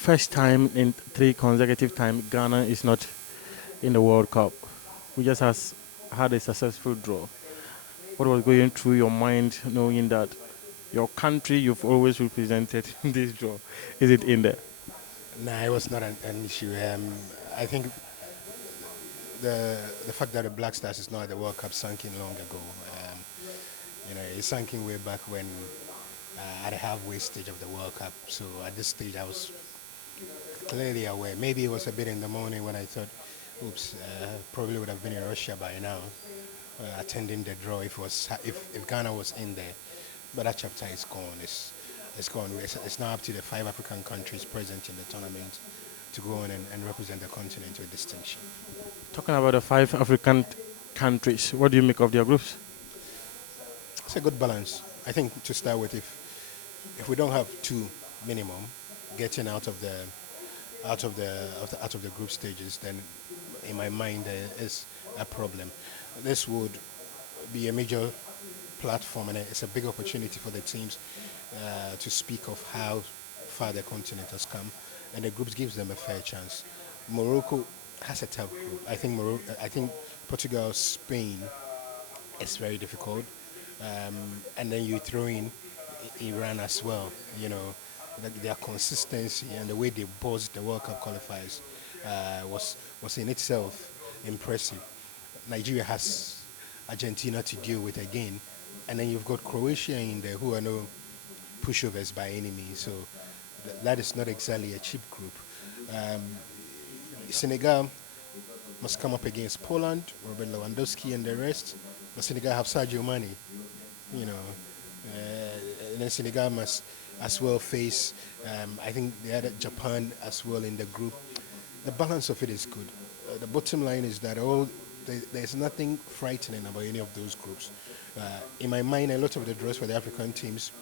first time in 3 consecutive times Ghana is not in the World Cup. We just had a successful draw. What was going through your mind knowing that your country you've always represented in this draw isn't in there? Nah, it was not an issue. I think the fact that the Black Stars is not at the World Cup sank in long ago. It sank in way back when at the halfway stage of the World Cup. So at this stage, I was clearly aware. Maybe it was a bit in the morning when I thought, oops, probably would have been in Russia by now, attending the draw if Ghana was in there. But that chapter is gone. It's gone. It's now up to the 5 African countries present in the tournament to go on and represent the continent with distinction. Talking about the 5 African countries, what do you make of their groups? It's a good balance. I think to start with, if we don't have two minimum getting out of the group stages, then in my mind there is a problem. This would be a major platform, and it's a big opportunity for the teams to speak of how far the continent has come, and the groups gives them a fair chance. Morocco has a tough group. I think Portugal, Spain is very difficult, and then you throw in Iran as well. Their consistency and the way they buzzed the World Cup qualifiers was in itself impressive. Nigeria has Argentina to deal with again, and then you've got Croatia in there who are no pushovers by any means. So that is not exactly a cheap group. Um, Senegal must come up against Poland, Robert Lewandowski and the rest. But Senegal have Sadio Mane, you know. And then Senegal must as well face, I think they had Japan as well in the group. The balance of it is good. The bottom line is that there's nothing frightening about any of those groups. In my mind, a lot of the draws for the African teams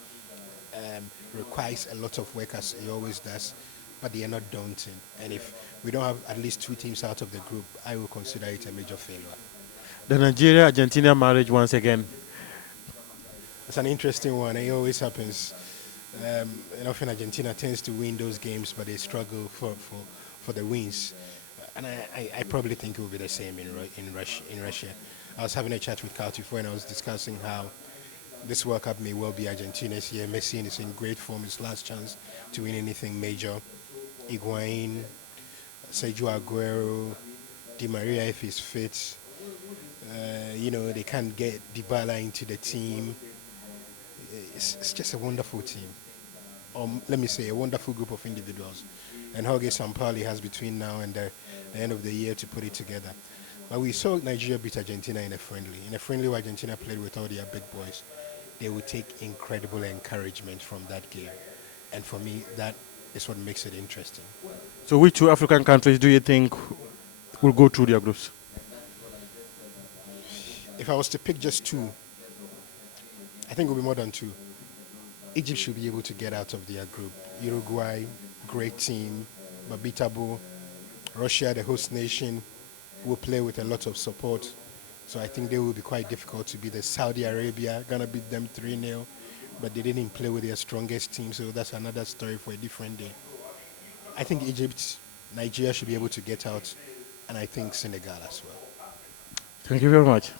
um, requires a lot of work as it always does, but they are not daunting. And if we don't have at least two teams out of the group, I will consider it a major failure. The Nigeria Argentina marriage once again. It's an interesting one. It always happens. And often Argentina tends to win those games, but they struggle for the wins. And I probably think it will be the same in Russia. I was having a chat with Carl before, and I was discussing how this World Cup may well be Argentina's year. Messi is in great form, his last chance to win anything major. Higuain, Sergio Aguero, Di Maria if he's fit. They can't get Dybala into the team. It's just a wonderful team. Or let me say, a wonderful group of individuals. And Jorge Sampaoli has between now and the end of the year to put it together. But we saw Nigeria beat Argentina in a friendly. In a friendly where Argentina played with all their big boys. They will take incredible encouragement from that game. And for me, that is what makes it interesting. So, which 2 African countries do you think will go through their groups? If I was to pick just two, I think it will be more than two. Egypt should be able to get out of their group. Uruguay, great team, but beatable. Russia, the host nation, will play with a lot of support. So I think they will be quite difficult to beat. The Saudi Arabia, gonna beat them 3-0, but they didn't play with their strongest team, so that's another story for a different day. I think Egypt, Nigeria should be able to get out, and I think Senegal as well. Thank you very much.